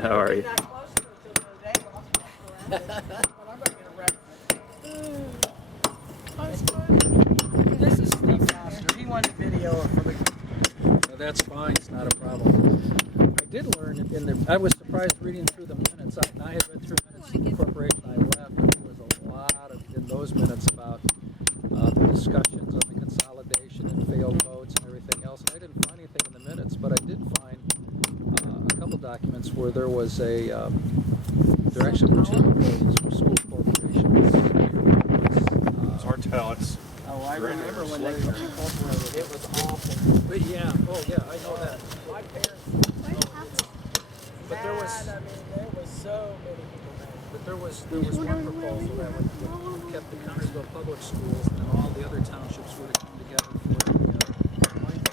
How are you? This is Steve Foster. He wanted video for the. No, that's fine. It's not a problem. I did learn in the. I was surprised reading through the minutes. I had read through minutes of the corporation I left, and there was a lot of in those minutes about the discussions on the consolidation and failed votes and everything else. And I didn't find anything in the minutes, but I did find a couple documents where there was a. There actually were two proposals for school corporations. It's hard to tell. It's Oh, I remember when they incorporated it. It was awful. But yeah, oh yeah, I know that. My parents. But there was. I mean, there was so many people mad. But there was one proposal that would kept the Connersville public schools, and then all the other townships would have come together for the Point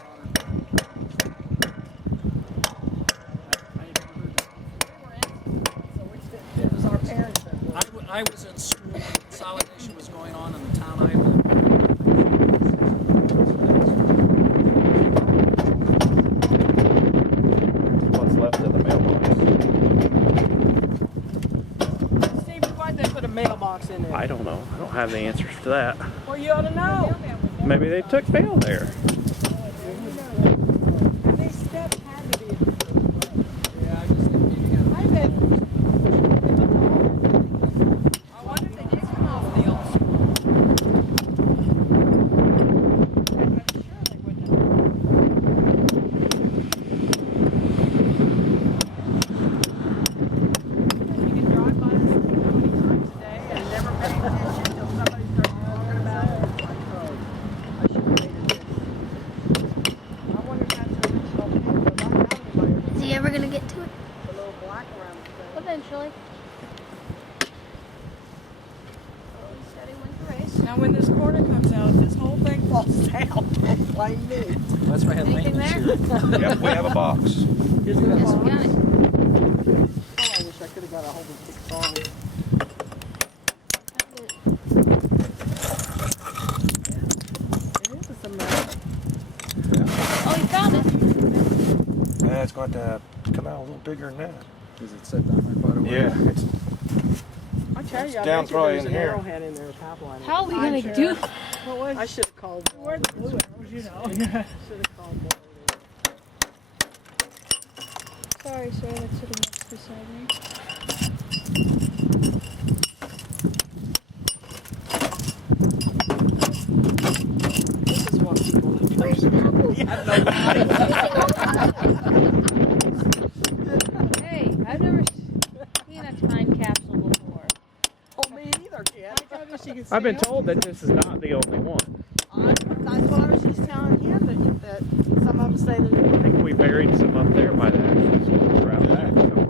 It was our parents that were. I was in school when consolidation was going on in the town I lived in. What's left of the mailbox? Stevie, why'd they put a mailbox in there? I don't know. I don't have the answers to that. Well, you ought to know. Maybe they took bail there. These steps had to be. Yeah, I just think maybe you I bet. I wonder if they did come off the old school. I'm sure they wouldn't have. You can drive by this thing how many times a day and never pay attention until somebody starts talking about it. Like, oh, I should have waited this. I wonder if that's the original thing, but I don't have anybody. Is he ever gonna get to it? The little black around the thing. Eventually. Oh, he said he went to race. Now, when this corner comes out, if this whole thing falls down, don't blame me. That's why I had Anything maintenance there? here. Yep, we have a box. Is there a Yes, we box? got it. Oh, I wish I could have got a hold of the song. It is a cement. Oh, he found it. Yeah, it's going to come out a little bigger than that. Does it sit down there quite a ways? Yeah, it's I tell you, I down bet you probably there's in an here. arrowhead in there, pipeline. How are we I'm gonna sure. do? What was? I should have called. Where the blue arrows, you know? Should have called. Sorry, sir, that's sitting next beside me. This is what people do. Hey, I've never seen a time capsule before. Oh, me either, kid. I've been told that this is not the only one. That's what I was just telling him, that some of them say I that think we buried some up there by the actual school around there somewhere.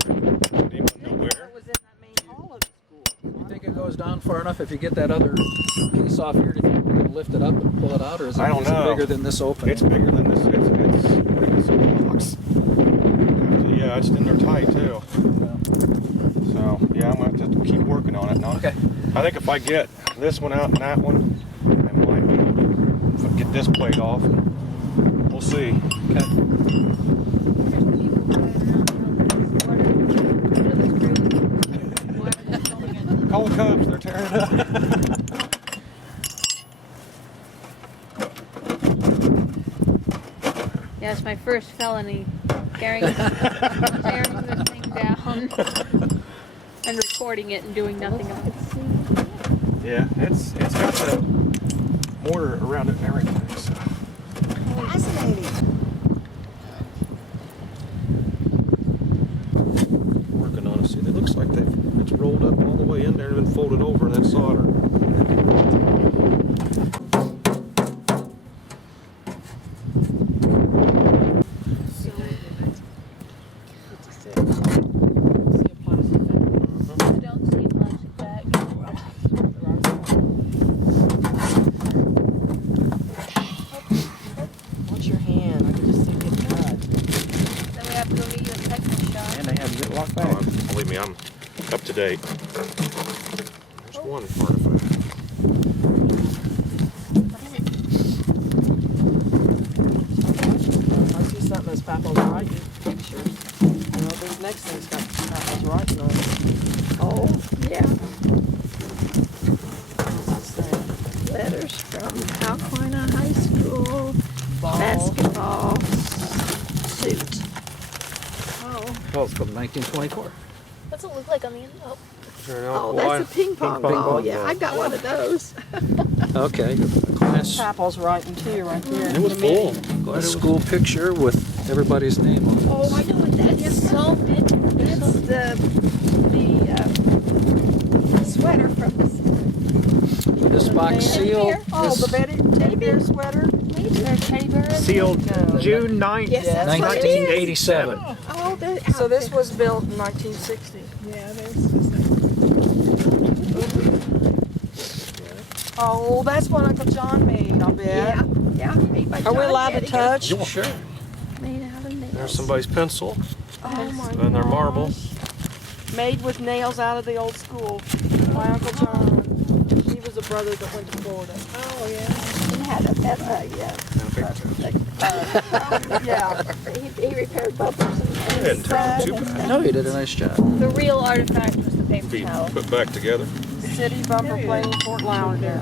anyone know where? it was in that main hall of the school. You think it goes down far enough if you get that other piece off here? Do you think we can lift it up and pull it out, or is it, I don't is it know. bigger than this opening? It's bigger than this. It's a box. Yeah, it's in there tight too. So yeah, I'm gonna have to keep working on it now. Okay. I think if I get this one out and that one, I might if I get this plate off. We'll see. Okay. Call the cops. They're tearing it up. Yeah, it's my first felony. Tearing the thing down and recording it and doing nothing about it. Yeah, it's got the mortar around it and everything. So. Fascinating. Working on it. See, it looks like it's rolled up all the way in there and then folded over in that solder. I don't see a plastic bag. What's your hand? I can just see it cut. Then we have to go get you a tetanus shot. And they have Ziploc Oh, bags. believe me, I'm up to date. There's one artifact. I see something that's Papa's right. Picture. You know, this next thing's got Letters from Alquina High School basketball suit. Oh, Well, it's from 1924. what's it look like on the envelope? Oh, that's a ping pong ball. Yeah, I got one of those. Okay. Class, Apple's writing too, right there. It was full. class school picture with everybody's name on it. Oh, I know what that is. So many. That's the sweater from the This box sealed. Oh, the teddy bear sweater. There's teddy bears. Sealed June 9th, Yes, that's what it is. 1987. Oh, So this was built in 1960. Yeah, there's. Oh, that's what Uncle John made, I bet. Yeah, made by Are we John allowed to Gettinger. touch? Sure. Made out of nails. There's somebody's pencil Oh my and their marble. gosh. Made with nails out of the old school by Uncle John. He was a brother that went to Florida. Oh, yeah. And had Yeah. he repaired bumpers and Didn't turn out too bad. No, you did a nice job. The real artifact was the paper Be towel. put back together. City bumper plate, Fort Lauderdale.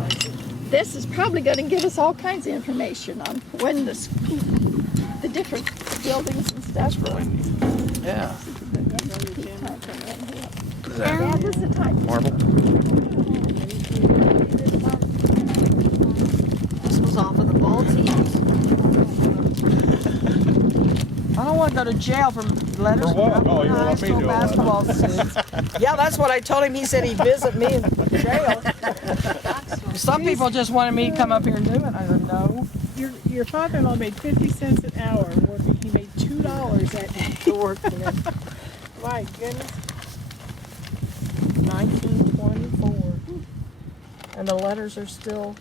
This is probably going to give us all kinds of information on when the different buildings and stuff were. Yeah. Yeah, this is the time. Marble. This was off of the ball teams. I don't want to go to jail for letters For what? from Oh, you high want me school to do all that? basketball suits. Yeah, that's what I told him. He said he'd visit me in jail. Some people just wanted me to come up here and do it. I said, no. Your father-in-law made 50 cents an hour working. He made $2 that day. To work here. My goodness. 1924. And the letters are still,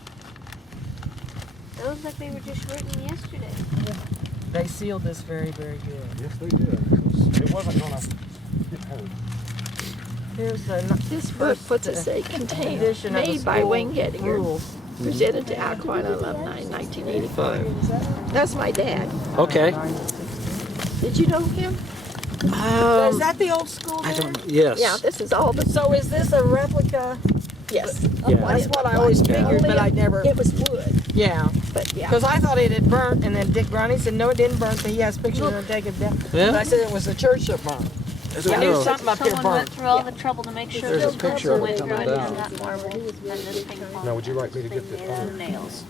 It looks like they were just written yesterday. they sealed this very, very good. Yes, they did. It wasn't gonna get hurt. Here's the This book puts it say contained, edition of the made by school Wayne Gettinger, rules. presented to Alquina alumni in 1985. That's my dad. Okay. Did you know him? Is that the old school? I there? don't. Yes. Yeah, this is all the. So is this a replica? Yes. Yeah. That's what I always figured, but I never. It was wood, Yeah, but yeah. because I thought it had burnt, and then Dick Brownie said no, it didn't burn. So he has pictures of it taken down. Yeah? But I said it was the church that burned. I knew something up here Someone went burnt. through all the trouble to make sure There's a the picture of it went coming through it down. and that marble and this ping pong. Now, would you like me to get thing the made out of nails.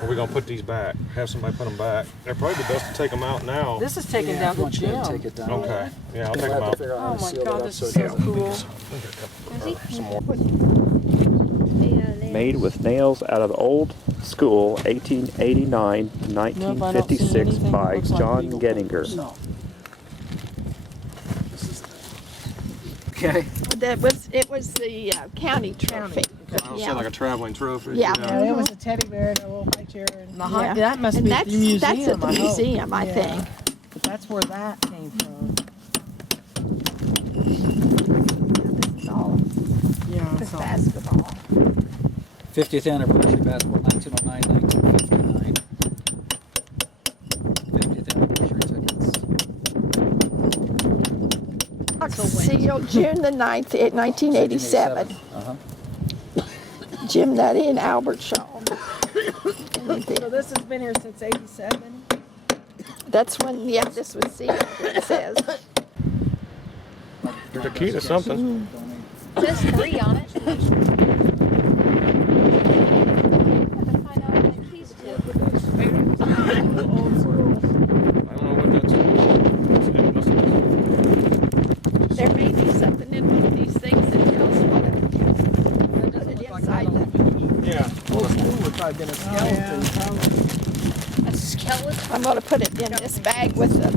Are we gonna put these back? Have somebody put them back? They're probably best to take them out now. This is taken I down to want you to take Jim. it down. Okay. Yeah, I'll take We'll them have to out. figure out how Oh to my seal it God, up this so is it so doesn't cool. Some more. Made with nails out of the old school, 1889, Nope, I don't see 1956 anything that by looks like John legal Gettinger. papers. No. Okay. It was the county trophy. I'll say like a traveling trophy. Yeah. Yeah, it was a teddy bear and a little high chair. And The high- Yeah. That must And be at that's the museum. that's at the I hope. museum, I Yeah. think. That's where that came from. It's all Yeah. this so- basketball. 50th anniversary basketball, 1909, 1959. 50th anniversary tickets. Sealed June the 9th, 1987. Uh-huh. Jim that in Albert Shaw. So this has been here since '87. That's when, yeah, this was sealed, it says. There's a key to something. It says 3 on it. Have to find out what the keys to. I don't know what that's. It must have- There may be something in one of these things that tells what it put it inside the. Yeah. Old school would probably been a skeleton. A skeleton. I'm gonna put it in this bag with the